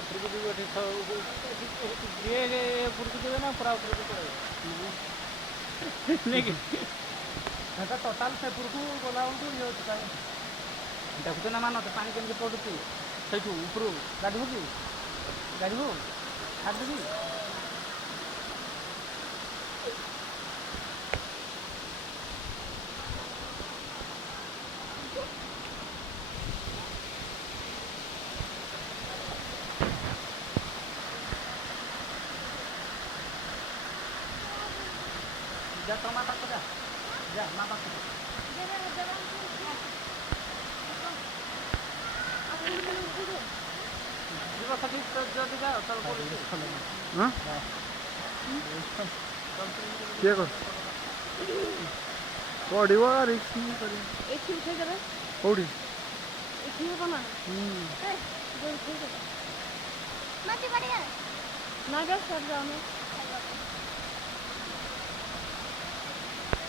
ଉପରକୁ ଯିବ ଏଠି ଯିଏ ଉପରକୁ ଯିବେ ନା ପୁରା ଉପରକୁ ପଳେଇବେ ନାଇକି ସେଟା ଟୋଟାଲ ସେପଟକୁ ଗଲାବେଳକୁ ଇଏ ଅଛି କାହିଁ ଦେଖୁଛ ନା ମାନ ପାଣି କେମିତି ପଡ଼ୁଛି ସେଇଠୁ ଉପରୁ ଗାଧବୁ କି ଗାଧବୁ ଛାଡ଼ିଦେବି जा तो माँ पास जा माँ पास ଯିବ ସେଠି ଯଦି ଯାଅ ତଳ ପଡ଼ିବ କିଏ କର ପଡ଼ିବ ରିକ୍ସ କରିବ ଏଠି ଉଠେଇଦେବେ କୋଉଠି ଏଠି ହେବ ନା ଉଠେଇଦେବେ ନାଇଁ ବେ ସରି ଯାଉନି